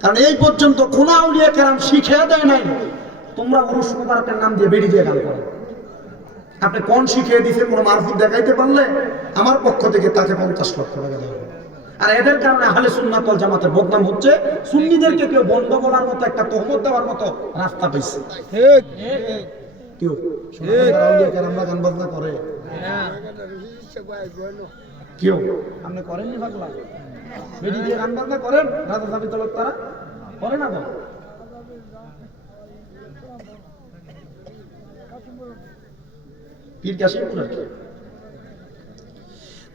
কারণ এই পর্যন্ত কোন আউলিয়া কেরাম শিখে দেয় নাই। তোমরা উরুস মুবারকের নাম দিয়ে বেরিয়ে গান করো। আপনি কোন শিখিয়ে দিছে কোনো মারফুট দেখাইতে পারলে? আমার পক্ষ থেকে তাকে পঞ্চাশ লক্ষ টাকা দেওয়া। আর এদের কারণে আহলে সুন্নাতল জামাতের বদনাম হচ্ছে। সুন্নিদেরকে কেউ বন্ধ বলার মতো একটা তহমত দেওয়ার মতো রাস্তা পাইছে। কেউ? সুন্নাতের আউলিয়া কেরামরা গান বাজনা করে কেউ? আপনি করেননি পাগলা?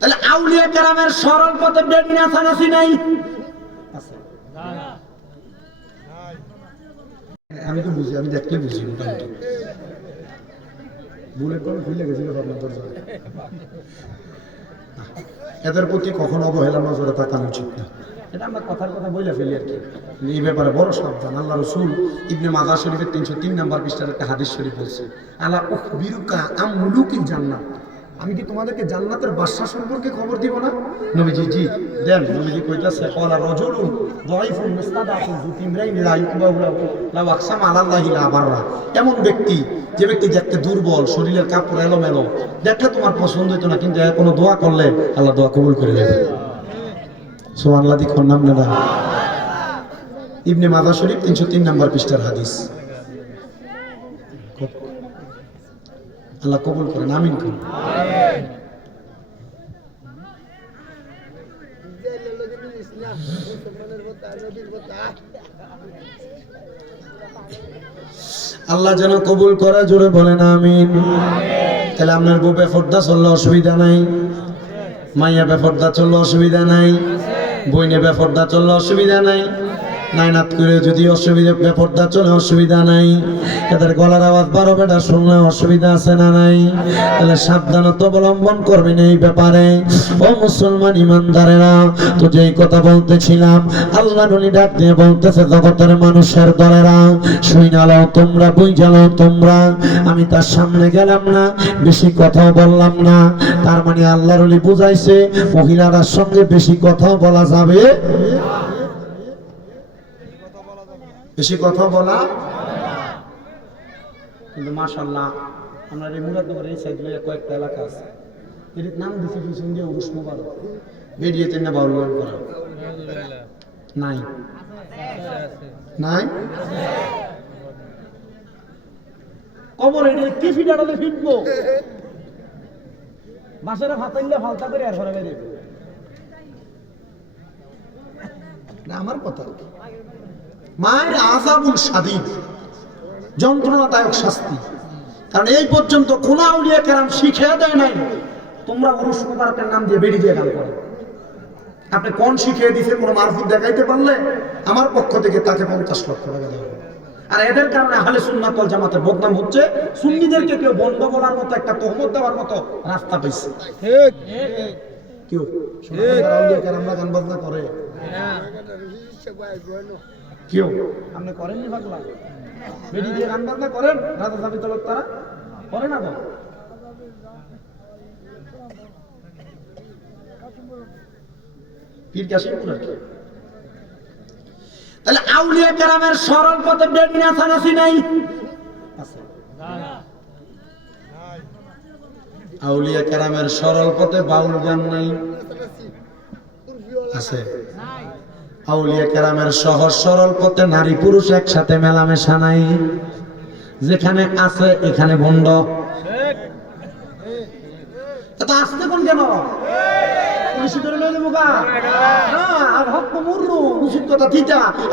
তাহলে আউলিয়া কেরামের সরল পথে থানাসি নাই। আমি তো বুঝি, আমি দেখলে বুঝি মোটামুটি। বুলেট করে খুলে গেছিল দরজায় এদের প্রতি কখনো অবহেলা নজরে থাকা উচিত না। এটা আমরা কথার কথা বইলে ফেলি আর কি। এই ব্যাপারে বড় সাবধান। আল্লাহ রসুল ইবনে মাদা শরীফের তিনশো তিন নম্বর পৃষ্ঠার একটা হাদিস শরীফ বলছে আল্লাহ উহ বিরুকা আম মুলুকিল জান্নাত। আমি কি তোমাদেরকে জান্নাতের বাদশা সম্পর্কে খবর দিব না? নবীজি, জি। দেন, নবীজি কইতাছে, কলা রজুলুন দাইফুন মুস্তাদাফুন যু তিমরাইন লা ইকবাহু লাহু লা আকসাম আলাল্লাহি লা বাররা। এমন ব্যক্তি, যে ব্যক্তি দেখতে দুর্বল, শরীরের কাপড় এলোমেলো, দেখলে তোমার পছন্দ হইতো না, কিন্তু কোনো দোয়া করলে আল্লাহ দোয়া কবুল করে দেবে সোমান আল্লাহ দিখন নাম নেবা ইবনে মাদা শরীফ, তিনশো তিন নম্বর পৃষ্ঠার হাদিস। আল্লাহ কবুল করেন, আমিন করুন। আল্লাহ যেন কবুল করা, জোরে বলেন আমিন। তাহলে আপনার বউ বেফর্দা চললে অসুবিধা নাই, মাইয়া বেফর্দা চললে অসুবিধা নাই বইনে বেফর্দা চললে অসুবিধা নাই। নাইনাত করে যদি অসুবিধা বেপর্দা চলে অসুবিধা নাই। এদের গলার আওয়াজ বারো বেটা শুনলে অসুবিধা আছে না নাই? তাহলে সাবধানতা অবলম্বন করবেন এই ব্যাপারে। ও মুসলমান ইমানদারেরা, তো যেই কথা বলতেছিলাম, আল্লাহ নলি ডাক দিয়ে বলতেছে, জগতের মানুষের দলেরা শুইনালো তোমরা, বই বুঝালো তোমরা। আমি তার সামনে গেলাম না, বেশি কথাও বললাম না। তার মানে আল্লাহ রলি বুঝাইছে মহিলারার সঙ্গে বেশি কথাও বলা যাবে বেশি কথা বলা কিন্তু মাশাল্লাহ আমরা এই মুরাদনগর এই সাইড লইয়া কয়েকটা এলাকা আছে। এর নাম দিছি পিছন দিয়ে উরুস মুবারক। বেরিয়ে তেন বাউল গান করা। নাই। নাই? কবর এটা কি ফিটাটাতে ফিটবো? বাসেরা ফাতাইলে ফালতা করে আর ঘরে বেরিয়ে না, আমার কথা মায়ের আজাবুল স্বাধীন যন্ত্রণাদায়ক শাস্তি। কারণ এই পর্যন্ত কোন আউলিয়া কেরাম শিখে দেয় নাই তোমরা উরুস মুবারকের নাম দিয়ে বেরিয়ে দিয়ে গান করো। আপনি কোন শিখিয়ে দিছে কোনো মারফুট দেখাইতে পারলে আমার পক্ষ থেকে তাকে পঞ্চাশ লক্ষ টাকা দেওয়া আর এদের কারণে আহলে সুন্নাতল জামাতের বদনাম হচ্ছে সুন্নিদেরকে কেউ বন্ধ বলার মতো একটা তহমত দেওয়ার মতো রাস্তা পাইছে। কেউ? আউলিয়া কেরামরা গান বাজনা করে। কেউ? আপনি করেননি পাগলা? বেডি দিয়ে গান বাজনা করেন? রাজা সাবি তারা? করে না তো? পীর কাশিমপুর কি তাহলে আউলিয়া কেরামের সরল পথে বেডি না থানাসি নাই। আউলিয়া কেরামের সরল পথে বাউল গান নাই। আছে। আউলিয়া কেরামের সহজ সরল পথে নারী পুরুষ একসাথে মেলামেশা নাই। যেখানে আছে, এখানে ভণ্ড। আসতে কোন কেন?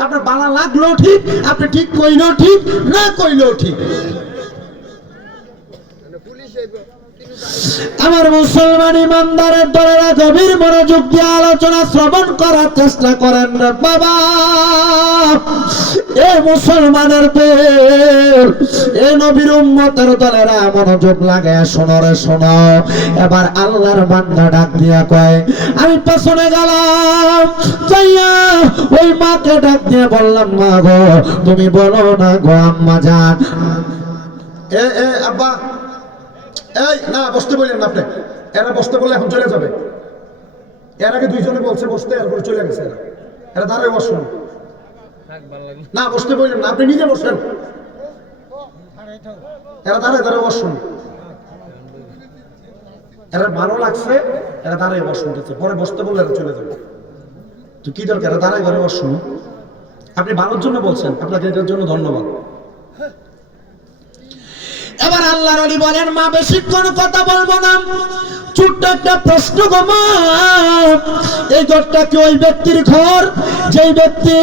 আপনার লাগল ঠিক, আপনি ঠিক কইলেও ঠিক, না কইলেও ঠিক। আমার মুসলমান ইমানদারের দলেরা গভীর মনোযোগ দিয়ে আলোচনা শ্রবণ করার চেষ্টা করেন বাবা। এ মুসলমানের দল এ নবীর উম্মতের দলেরা মনোযোগ লাগে শোনো রে এবার আল্লাহর বান্দা ডাক দিয়া কয়, আমি পেছনে গেলাম। যাইয়া ওই মাকে ডাক দিয়ে বললাম, মা গো, তুমি বলো না গো আম্মা জান এ এ, আব্বা এই, না, বসতে বললেন আপনি। এরা বসতে বললে এখন চলে যাবে। এর আগে দুইজনে বলছে বসতে, এরপরে চলে গেছে এরা। এরা দাঁড়ায় বসুন। না, বসতে বললেন না, আপনি নিজে বসেন। এরা দাঁড়ায় দাঁড়ায় বসুন। এরা ভালো লাগছে, এরা দাঁড়ায় বসুন পরে বসতে বললে এরা চলে যাবে। তো কি দরকার? এরা দাঁড়ায় দাঁড়ায় বসুন। আপনি ভালোর জন্য বলছেন, আপনাকে এটার জন্য ধন্যবাদ। এবার আল্লাহর আলী বলেন, মা, বেশিক্ষণ কথা বলব না। ছোট্ট একটা প্রশ্ন এই ঘরটা কি ওই ব্যক্তির ঘর? ব্যক্তি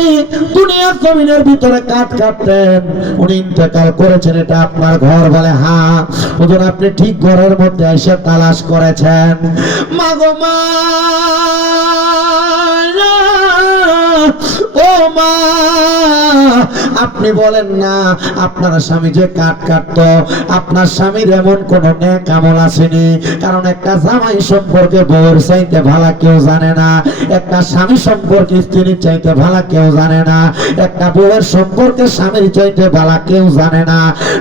জমিনের ভিতরে উনি ইন্তেকাল করেছেন, এটা আপনার ঘর বলে হ্যাঁ। আপনি ঠিক ঘরের মধ্যে এসে তালাশ করেছেন। মা গো আপনি বলেন না, আপনার স্বামী যে কাট কাটতো, আপনার স্বামীর এমন কোন নেক আমল আসেনি। কারণ একটা জামাই সম্পর্কে বউর চাইতে ভালো কেউ জানে না, একটা স্বামী সম্পর্কে স্ত্রীর চাইতে ভালা কেউ জানে না, একটা বউয়ের সম্পর্কে স্বামীর চাইতে ভালা কেউ জানে না।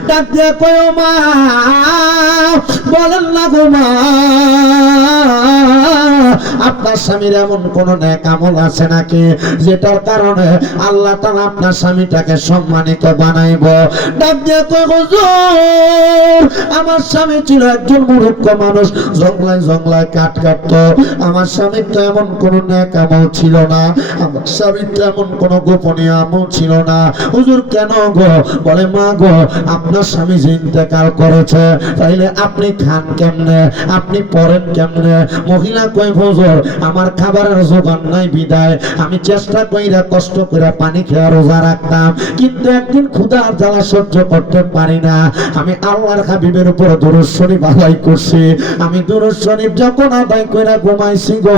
ডাক দিয়ে কয় মা, বলেন না গো মা আপনার স্বামীর এমন কোন নেক আমল আছে নাকি? যেটার কারণে আল্লাহ তাআলা আপনার স্বামীটাকে সম্মানিত বানাইব। আমার স্বামী ছিল একজন মূর্খ মানুষ, জঙ্গলায় জঙ্গলায় কাট কাটতো। আমার স্বামীর তো এমন কোন নেক আমল ছিল না, আমার স্বামীর তো এমন কোন গোপনীয় আমল ছিল না। হুজুর, কেন গো? বলে, মা গো, আপনার স্বামী যে ইন্তেকাল করেছে, তাইলে আপনি খান কেমনে? আপনি পড়েন কেমনে? মহিলা কই হুজুর আমার খাবারের জোগান নাই বিদায়। আমি চেষ্টা কইরা, কষ্ট করে পানি খেয়ে রোজা রাখতাম, কিন্তু একদিন ক্ষুধার জ্বালা সহ্য করতে পারি না। আমি আল্লাহর হাবিবের উপর দুরুদ শরীফ আদায় করছি। আমি দুরুদ শরীফ যখন আদায় কইরা ঘুমাইছি গো,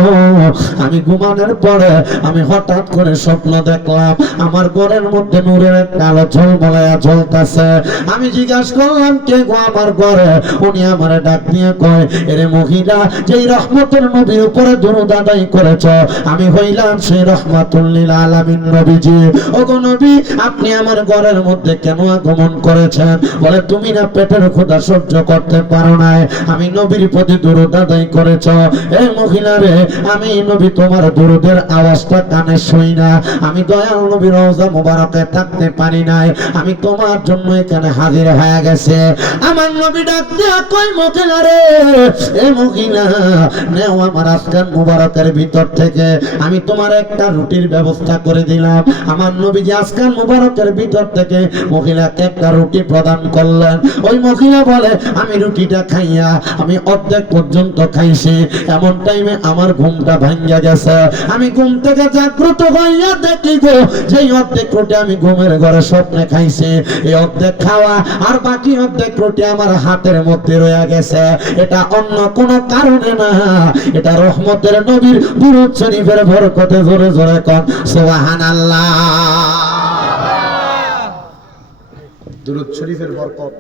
আমি ঘুমানোর পরে আমি হঠাৎ করে স্বপ্ন দেখলাম, আমার ঘরের মধ্যে নূরের একটা আলো ঝলমলায়া জ্বলতাছে আমি জিজ্ঞাসা করলাম, কে গো আমার ঘরে? উনি আমার ডাক দিয়ে কয়, এরে মহিলা, যেই রহমতের নবীর উপরে দুরুদ আদায় করেছ। আমি হইলাম সেই রহমাতুল্লিল আলামিন নবীজি। ওগো নবী, আপনি আমার ঘরের মধ্যে কেন আগমন করেছেন? বলে, তুমি না পেটের ক্ষুধা সহ্য করতে পারো নাই। আমি নবীর প্রতি দুরুদ আদায় করেছ। এই মহিলা রে, আমি নবী, তোমার দুরুদের আওয়াজটা কানে শুই না। আমি দয়াল নবীর রওজা মোবারকে থাকতে পারি নাই। আমি তোমার জন্য এখানে হাজির হয়ে গেছে। আমার নবী ডাক দিয়া কই মহিলা রে, এ মহিলা, নেও আমার আজকাল মুবারকের ভিতর থেকে আমি তোমার একটা রুটির ব্যবস্থা করে দিলাম। আমার নবীজি আজকাল মুবারকের ভিতর থেকে মহিলাকে একটা রুটি প্রদান করলেন। ওই মহিলা বলে, আমি রুটিটা খাইয়া আমি অর্ধেক পর্যন্ত খাইছি। এমন টাইমে আমার ঘুমটা ভাঙ্গা গেছে। আমি ঘুম থেকে জাগ্রত হইয়া দেখি গো, যেই অর্ধেক রুটি আমি ঘুমের ঘরে স্বপ্নে খাইছি। এই অর্ধেক খাওয়া আর বাকি অর্ধেক রুটি আমার হাতের মধ্যে রয়ে গেছে। এটা অন্য কোনো কারণে না। এটা রহমতের নবীর দুরুদ শরীফের বরকতে জোরে জোরে কন সুবহানাল্লাহ। দুরুদ শরীফের বরকত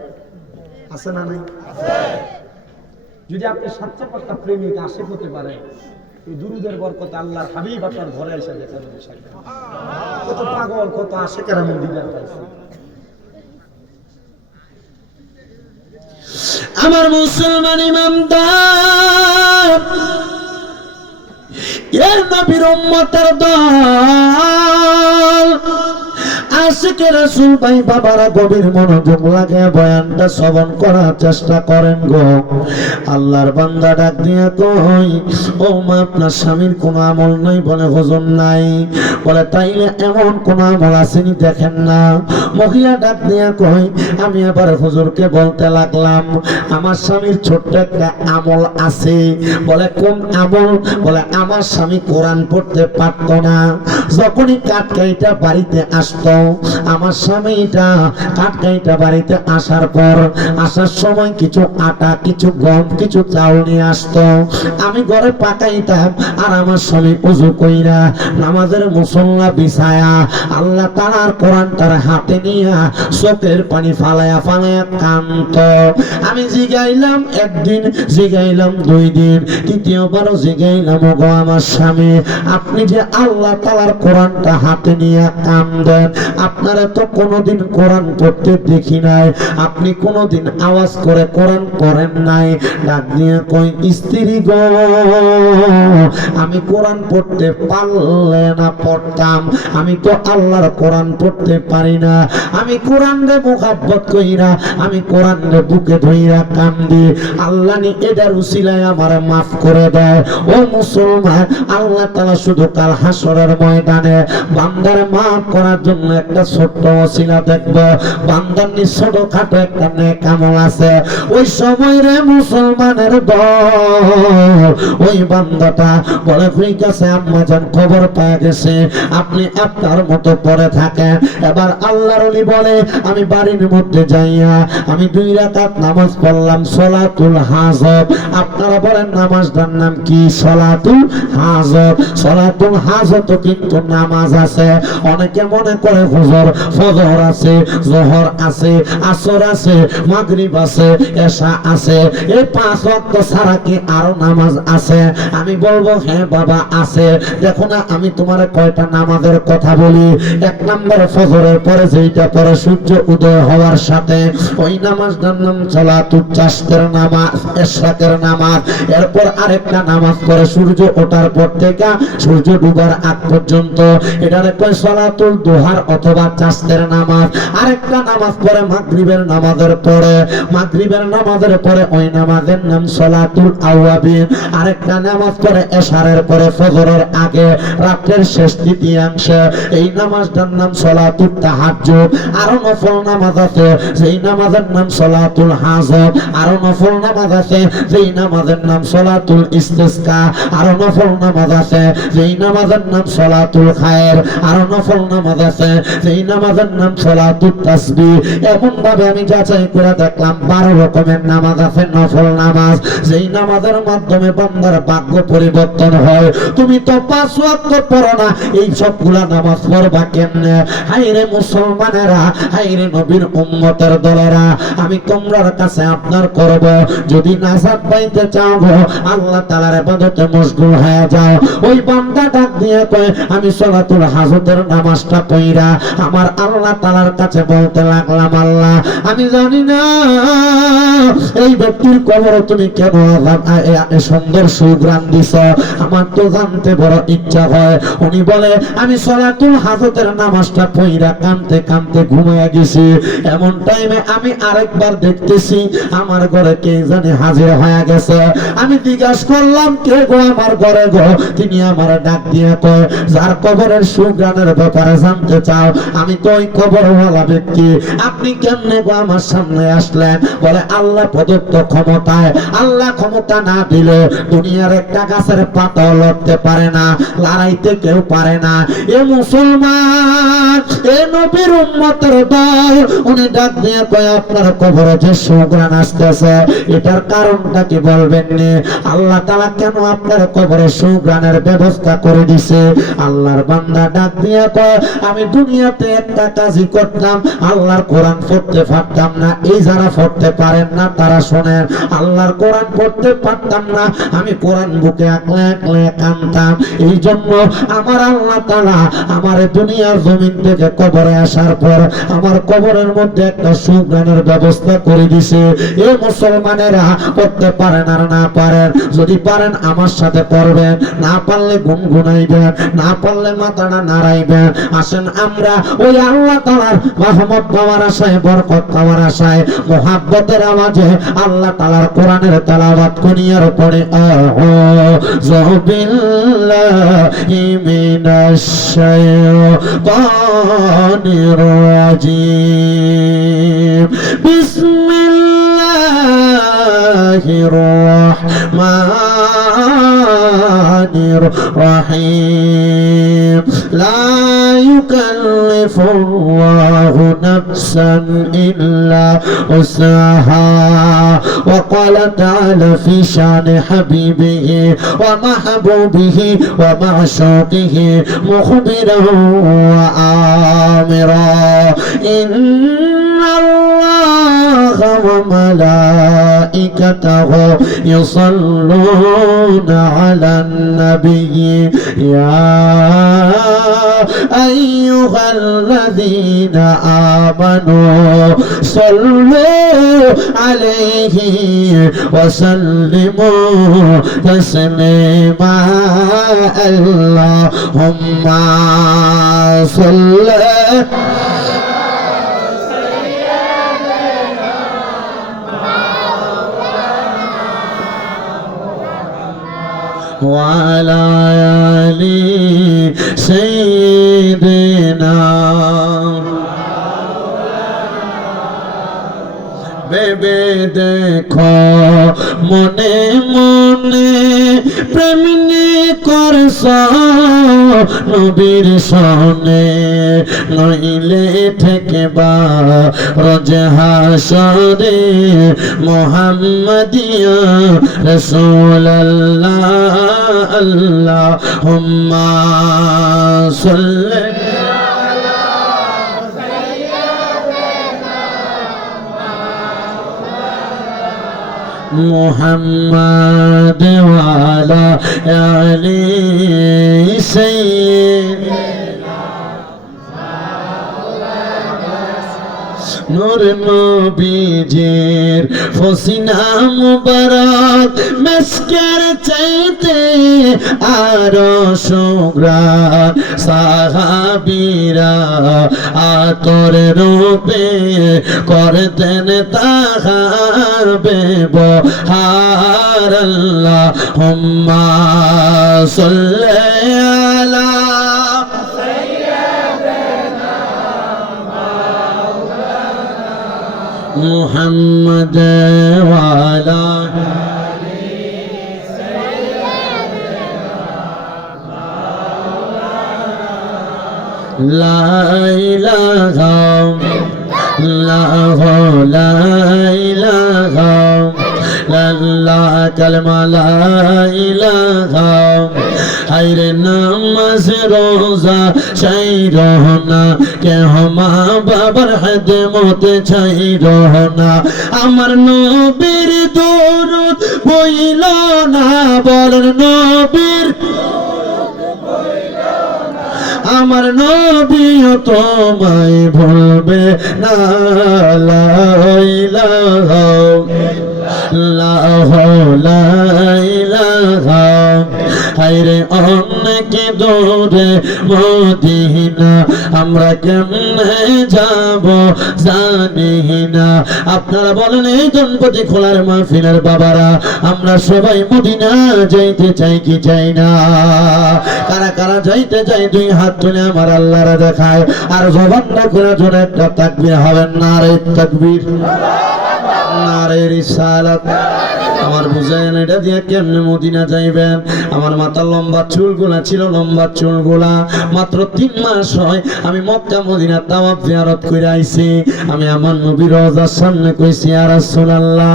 আছে না নাই? যদি আপনি সাতটা পাঁচটা প্রেমিক আশেক হতে পারে এই দুরুদের বরকত আল্লাহর হাবিব আপনার ঘরে এসে দেখা যাবে। কত পাগল কত আশেকের দিদার পাইছে আমার মুসলমান ইমামদার এর নবীর উম্মতের দল। আশিকে রাসুল ভাই বাবারা গভীর মনোযোগ লাগে বয়ানটা শ্রবণ করার চেষ্টা করেন গো। আল্লাহর বান্দা ডাক দিয়ে কই ও মা, আপনার স্বামীর কোনো আমল নাই বলে হুজুর নাই। বলে, তাইলে এমন কোন আমল আসেনি দেখেন না। মহিলা ডাক দিয়ে কই আমি আবার হুজুরকে বলতে লাগলাম, আমার স্বামীর ছোট্ট একটা আমল আছে। বলে, কোন আমল? বলে, আমার স্বামী কোরআন পড়তে পারতো না। যখনই কাঠ বাড়িতে আসতো আমার স্বামীটা বাড়িতে আসার পর আসার সময় কিছু আটা, কিছু গম, কিছু চাউল নিয়ে আসতো। আমি ঘরে পাকাইতাম আর আমার স্বামী উজু কইরা নামাজের মুসল্লা বিছায়া আল্লাহ তালার কোরআন তার হাতে নিয়া চোখের পানি ফালায়া ফালায়া কান্ত। আমি জিগাইলাম একদিন, জিগাইলাম দুই দিন, তৃতীয়বারও জিগাইলাম গো আমার স্বামী, আপনি যে আল্লাহ তালার কোরআনটা হাতে নিয়ে কান্দেন আপনারা তো কোনোদিন কোরআন পড়তে দেখি নাই। আপনি কোনোদিন আওয়াজ করে কোরআন পড়েন নাই। ডাক দিয়ে কই স্ত্রী গো, আমি কোরআন পড়তে পারলে না পড়তাম। আমি তো আল্লাহর কোরআন পড়তে পারি না। আমি কোরআন রে মোহাব্বত কইরা, আমি কোরআন রে বুকে ধইরা কান্দি। আল্লাহ নি এটার উসিলায় আমার মাফ করে দেয়। ও মুসলমান, আল্লাহ তাআলা শুধু কাল হাসরের ময়দানে বান্দার মাফ করার জন্য একটা ছোট্ট দেখব। ছোটখাটো একটা আছে। ওই সময় রে মুসলমানের ওই বান্দাটা বলে আছে, আম্মা যান খবর গেছে। আপনি আপনার মতো পড়ে থাকেন। এবার আল্লাহর ওলি বলে, আমি বাড়ির মধ্যে যাইয়া, আমি দুই রাকাত নামাজ পড়লাম, সলাতুল হাজব আপনারা বলেন, নামাজটার নাম কি? সলাতুল হাজব সলাতুল হাজত কিন্তু নামাজ আছে। অনেকে মনে করে হুজুর? ফজর আছে, জোহর আছে, আসর আছে, মাগরিব আছে, এশা আছে। এই পাঁচ ওয়াক্ত ছাড়া কি আরও নামাজ আছে? আমি বলব হ্যাঁ বাবা, আছে। দেখো না, আমি তোমার কয়টা নামাজের কথা বলি। এক নম্বর ফজরের পরে যেইটা পরে সূর্য উদয় হওয়ার সাথে, ওই নামাজটার নাম চলাতুল চাষের নামাজ, এশরাকের নামাজ। এরপর আরেকটা নামাজ পরে সূর্য ওঠার পর থেকে সূর্য ডুবার আগ পর্যন্ত। এটারে কয় সলাতুল দোহার অথবা চাষের নামাজ, আরেকটা নামাজ পরে মাগরিবের নামাজের পরে। মাগরিবের নামাজের পরে ওই নামাজের নাম সলাতুল আওয়াবিন। আরেকটা নামাজ পরে এশারের পরে ফজরের আগে রাতের শেষ তৃতীয়াংশে। এই নামাজটার নাম সলাতুল তাহাজ্জুদ। আরও নফল নামাজ আছে, যেই নামাজের নাম সলাতুল হাজত। আরও নফল নামাজ আছে, যেই নামাজের নাম সলাতুল ইস্তিসকা। আরও নফল নামাজ আছে, যেই নামাজের নাম সলাতুল খায়ের। আরও নফল নামাজ আছে যেই নামাজের নাম সলাতুল তাসবিহ এমন ভাবে আমি যাচাই করে দেখলাম বারো রকমের নামাজ আছে, নফল নামাজ। যেই নামাজের মাধ্যমে বান্দার ভাগ্য পরিবর্তন হয়। তুমি তো পাঁচ ওয়াক্ত পড়ো না, এই সবগুলা নামাজ পড়বা কেমনে? হাইরে মুসলমানেরা হাইরে নবীর উম্মতের দলেরা, আমি তোমরার কাছে আপনার করব, যদি নাজাত পাইতে চাও আল্লাহ তাআলার ইবাদতে মশগুল হয়ে যাও। ওই বান্দা ডাক দিয়ে কয়, আমি সলাতুল হাজতের নামাজটা পড়িরা আমার আল্লাহ তাআলার কাছে বলতে লাগলাম, আল্লাহ, আমি জানি না এই ব্যক্তির কবর তুমি কেন সুন্দর সুগ্রাম দিছ? আমার তো জানতে বড় ইচ্ছা হয়। উনি বলে, আমি সলাতুল হাজতের নামাজটা পইরা কানতে কানতে ঘুমিয়ে গেছি। এমন টাইমে আমি আরেকবার দেখতেছি, আমার ঘরে কে জানে হাজির হয়ে গেছে। আমি জিজ্ঞাসা করলাম, কে গো আমার ঘরে গো? তিনি আমার ডাক দিয়ে কয়, যার কবরের সুগ্রানের ব্যাপারে জানতে চাও, আমি তো ওই কবরওয়ালা ব্যক্তি। আপনি কেমনে গো আমার সামনে আসলেন? বলে, আল্লাহ প্রদত্ত ক্ষমতায়, আল্লাহ ক্ষমতা না দিলে দুনিয়ার একটা গাছের পাতাও লড়তে পারে না, লড়াইতে কেউ পারে না। এ মুসলমান, এ নবীর উম্মতের দল, উনি ডাক দিয়ে কয়, আপনার কবরে যে সুগ্রান আসতেছে, এটার কারণটা কি বলবেন নি আল্লাহ তাআলা কেন আপনার কবরে সুগ্রানের ব্যবস্থা করে দিছে? আল্লাহর বান্দা ডাক দিয়ে কয়, আমি দুনিয়াতে একটা কাজই করতাম, আল্লাহর কোরআন পড়তে পারতাম না। এই যারা পড়তে পারেন না, তারা শোনেন, আল্লাহর কোরআন পড়তে পারতাম না, আমি কোরআন বুকে একলে একলে কানতাম এই জন্য আমার আল্লাহ তাআলা আমার দুনিয়ার জমিন থেকে কবরে আসার পর আমার কবরের মধ্যে একটা সুগানের ব্যবস্থা করে দিছে। এই মুসলমানেরা করতে পারেন আর না পারেন, যদি পারেন আমার সাথে পড়বেন, না পারলে গুনগুনাইবেন, না পারলে মাথাটা নাড়াইবেন। আসেন আমরা ওই আল্লাহ তাআলার রহমত পাওয়ার আশায়, বরকত পাওয়ার আশায়, মোহাব্বতের আওয়াজে আল্লাহ তাআলার কোরআনের তেলাওয়াত করিয়ার পরে আউযু বিল্লাহি মিনাশ لا يكلف الله نفسا إلا وسعها. وقال تعالى في شان حبيبه ومحبوبه ومعشوقه مخبرا وآمرا. إن الله وملائكته يصلون على النبي. يا أيها الذين آمنوا صلوا عليه وسلموا تسليما. اللهم صل وعلى آل say ভেবে দেখো, মনে মনে প্রেমিনী করছ নবীর সনে। নইলে থেকে বা রোজ হাসরে মোহাম্মদিয়া রসুল আল্লাহ হুম্মা সাল্লি محمد وعلى آل নূর নবীজির ফসিনা মুবারক, মেসকের চাইতে আরও সুগ্রাণ। সাহাবীরা আতর রূপে করতেন তাহার ব্যবহার আল্লাহ হুম্মা সাল্লি محمد وعلى لا إله لا لا إله চাই রহনা বাবার হাতে মতে চাই রহনা আমার নবীর দরুদ বইল না বলেন নবীর আমার নবী তোমায় ভুলবে না। আমরা কেমনে যাব জানি না। আপনারা বলেন, এই গণপতি খোলার মাহফিলের বাবারা, আমরা সবাই মদিনা যাইতে চাই কি চাই না? কারা কারা যাইতে চাই দুই হাত তুলে আমার আল্লাহরা দেখায় আর জবানটা করে জোরে একটা তাকবির হবেন না রে তাকবির, নারে রিসালাত। আমার বুঝায় এটা দিয়ে কেমনে মদিনা যাইবেন? আমার মাথার লম্বা চুলগুলা ছিল লম্বা চুলগুলা। মাত্র তিন মাস হয় আমি মক্কা মদিনা তাওয়াব জিয়ারত করে আইছি। আমি আমার নবীর রোজার সামনে কইছি আর রাসূলুল্লাহ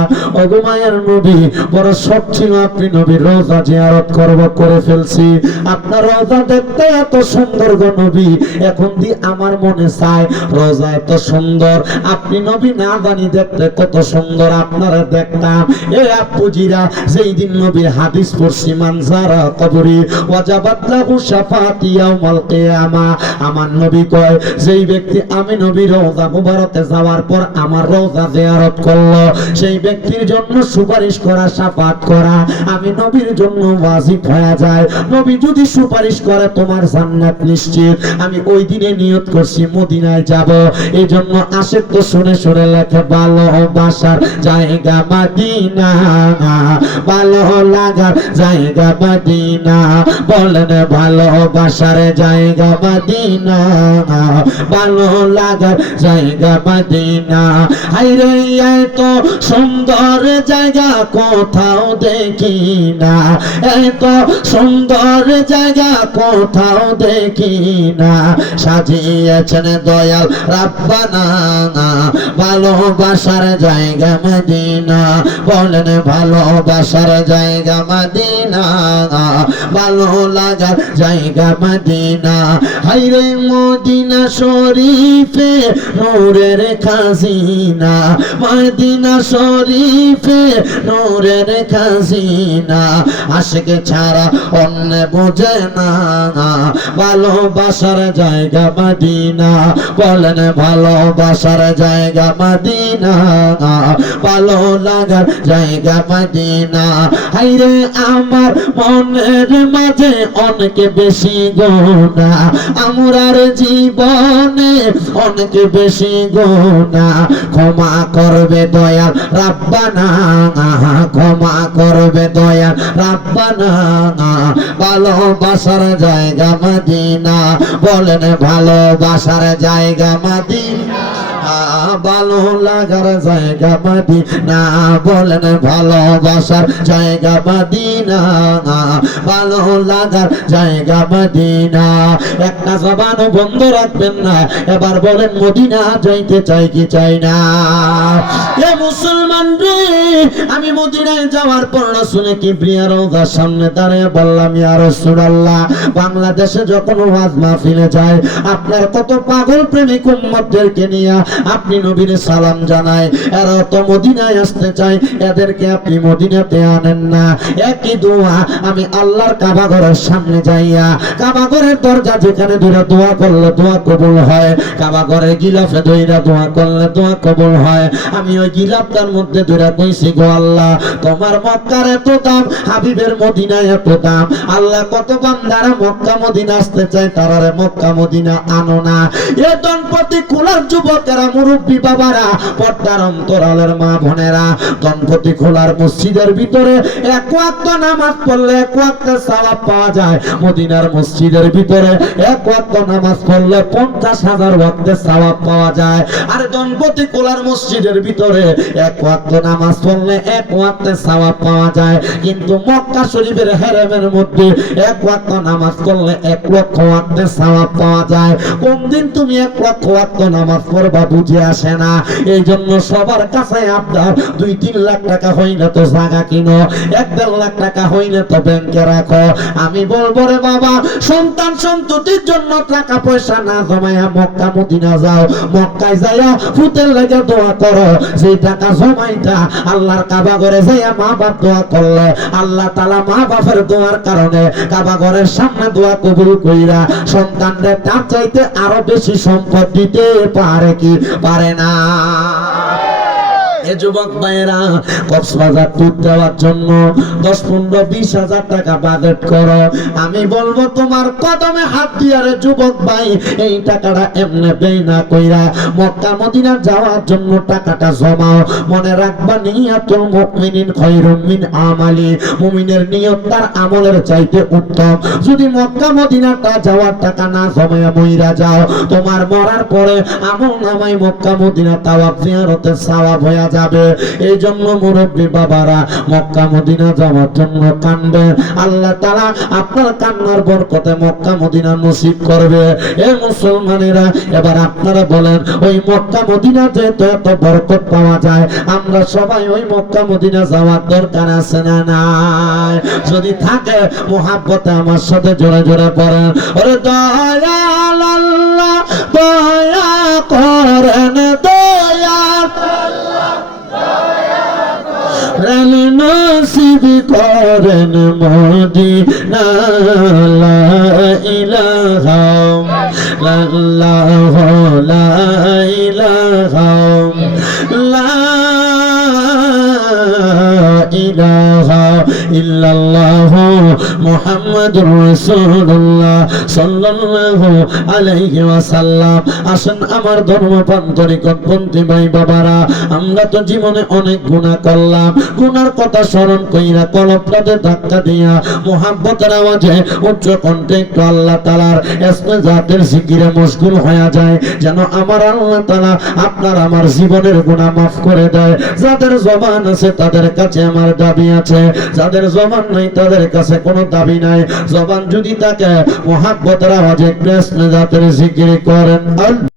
মায়ের নবী, বড় শখ ছিল আপনি নবীর রোজা জিয়ারত করব, করে ফেলছি। আপনার রোজা দেখতে এত সুন্দর গো নবী, এখন দি আমার মনে চায় রোজা এত সুন্দর। আপনি নবী না জানি দেখতে কত সুন্দর, আপনারা দেখতাম। এ নবীর হাদিস পড়ছি, মানজারা কবরি কিয়ামা। আমার নবী কয়, যেই ব্যক্তি আমি রওজা মুবারকে যাওয়ার পর আমার রওজা জিয়ারত করল, সেই ব্যক্তির জন্য সুপারিশ করা শাফাত করা। আমি নবীর জন্য ওয়াজিব হয়ে যায়। নবী যদি সুপারিশ করে, তোমার জান্নাত নিশ্চিত। আমি ওই দিনে নিয়ত করছি, মদিনায় যাব। এই জন্য আসে তো শুনে শুনে লেখে ভালোবাসার জায়গা মাদিনা ভালো লাগার জায়গা মদিনা। বলেন ভালোবাসার জায়গা মদিনা। ভালো লাগার জায়গা মদিনা। হাইরে এত সুন্দর জায়গা কোথাও দেখি না। এত সুন্দর জায়গা কোথাও দেখি না। সাজিয়েছেন দয়াল রাব্বানা। ভালোবাসার জায়গা মদিনা। বলেন ভালোবাসার জায়গা মদিনা, ভালো লাগার জায়গা মদিনা। হাইরে মদিনা শরীফে নূরের খাজিনা, মদিনা শরীফে নূরের খাজিনা। আশকে ছাড়া অন্য বোঝে না ভালোবাসার জায়গা মদিনা। বলেন ভালোবাসার জায়গা মদিনা, ভালো লাগার জায়গা মদিনা। হাইরে আমার মনের মাঝে অনেক বেশি গোনা। আমরার জীবনে অনেক বেশি গোনা। ক্ষমা করবে দয়াল রাব্বানা। ক্ষমা করবে দয়াল রাব্বানা। ভালোবাসার জায়গা মদিনা। বলেন ভালোবাসার জায়গা মদিনা। ভালো লাগার জায়গা মদিনা বলেন ভালোবাসার জায়গা মদিনা। ভালো লাগার জায়গা মদিনা। একটা জবান বন্ধ রাখবেন না, এবার বলেন মদিনা যাইতে চাই কি চাই না। এ মুসলমান রে, আমি মদিনায় যাওয়ার পর না শুনে কি প্রিয় রোজার সামনে দাঁড়িয়ে বললাম, ইয়া রাসূলুল্লাহ, বাংলাদেশে যখন ওয়াজ মাহফিলে যায়, আপনার কত পাগল প্রেমিক উম্মতদেরকে নিয়ে আপনি নবীর সালাম জানায়, এরা তো মদিনায় আসতে চায়, এদেরকে আপনি মদিনাতে আনেন না। একই দোয়া আমি আল্লাহর কাবা ঘরের সামনে যাইয়া কাবা ঘরের দরজা যেখানে ধরে দোয়া করলে দোয়া কবুল হয় কাবাঘরের গিলাফে ধইরা দোয়া করলে দোয়া কবুল হয়। আমি ওই গিলাফটার মধ্যে ধরে কইছি, গো আল্লাহ, তোমার মক্কার এত দাম, হাবিবের মদিনায় এত দাম। আল্লাহ কত বান্দারা মক্কা মদিনা আসতে চায়, তারারে মক্কা মদিনা আনো না। এ দম্পতি কুলার যুবকেরা মুরব্বী বাবারা, পর্দার অন্তরালের মা বোনেরা, দম্পতি খোলার মসজিদের ভিতরে এক ওয়াক্ত নামাজ পড়লে এক ওয়াক্ত সওয়াব পাওয়া যায়। মদিনার মসজিদের ভিতরে এক ওয়াক্ত নামাজ পড়লে পঞ্চাশ হাজার ওয়াক্তের সওয়াব পাওয়া যায়। আর দম্পতি খোলার মসজিদের ভিতরে এক ওয়াক্ত নামাজ পড়লে এক ওয়াক্তের সওয়াব পাওয়া যায়। কিন্তু মক্কা শরীফের হেরেমের মধ্যে এক ওয়াক্ত নামাজ পড়লে এক লক্ষ ওয়াক্তের সওয়াব পাওয়া যায়। কোন দিন তুমি এক লক্ষ ওয়াক্ত নামাজ পড়বা বুঝে আসে না। এই জন্য সবার কাছে আপনার দুই, তিন লাখ টাকা হইলে তো জায়গা কিনো, এক দেড় লাখ টাকা হইলে তো ব্যাংকে রাখো। আমি বলব রে বাবা, সন্তান সন্ততির জন্য টাকা পয়সা না জমাইয়া মক্কা মদিনা যাও। মক্কায় যাইয়া ফুতের লেগে দোয়া করো। যে টাকা জমাইটা আল্লাহর কাবা ঘরে যাইয়া মা বাপ দোয়া করলে, আল্লাহ তালা মা বাপের দোয়ার কারণে কাবা ঘরের সামনে দোয়া কবুল কইরা সন্তানদের তার চাইতে আরও বেশি সম্পদ দিতে পারে কি? পারে না। যুবক ভাইয়েরা, কক্সবাজার ট্যুর দেওয়ার জন্য দশ, পনেরো, বিশ হাজার টাকা বাজেট করো। আমি বলব, তোমার কদমে হাত দিয়া যুবক ভাই, এই টাকাটা এমনি দেই না কইরা মক্কা, মদিনা যাওয়ার জন্য টাকাটা জমাও। মনে রাখবা, নিয়াতুল মুমিনিন মিন আমালি। মুমিনের নিয়ত তার আমলের চাইতে উত্তম। যদি মক্কা, মদিনাটা যাওয়ার টাকা না জমায়া মইরা যাও, তোমার মরার পরে আমল নামাই মক্কা, মদিনা তাওয়াব জিয়ারতের সওয়াব হয়ে যাবে। এই জন্য মুরব্বী বাবারা মক্কা, মদিনা যাওয়ার জন্য কানবে। আল্লাহ তাআলা আপনার কান্নার বরকতে মক্কা, মদিনা নসিব করবে। এ মুসলমানেরা, এবার আপনারা বলেন, ওই মক্কা, মদিনা যেহেতু এত বরকত পাওয়া যায়, আমরা সবাই ওই মক্কা, মদিনা যাওয়ার দরকার আছে না নাই? যদি থাকে, মোহাব্বতে আমার সাথে জোরে জোরে পড়েন ওরে দয়াল আল্লাহ প্রাণ নসিব করেন মদিনা লা ইলাহা ইল্লাল্লাহ লা ইলাহা লা ইলাহা ইল্লাল্লাহ মুহাম্মাদুর সাল্লাল্লাহু আলাইহি ওয়াসাল্লাম। আসেন আমার ধর্মপান তরিকতপন্থী ভাই বাবারা, আমরা তো জীবনে অনেক গুনাহ করলাম। গুনার কথা স্মরণ কইরা ধাক্কা দিয়া আওয়াজে উচ্চ কণ্ঠে আল্লাহ তালার এসমে জাতের জিকিরে মশগুল হয়ে যায়, যেন আমার আল্লাহ তালা আপনার আমার জীবনের গুণা মাফ করে দেয়। যাদের জবান আছে তাদের কাছে আমার দাবি আছে, যাদের জবান নাই তাদের কাছে কোনো দাবি নাই। জবান যদি থাকে মোহাব্বতের আওয়াজে একটু এসমে জাতের জিকির করেন। আল্লাহ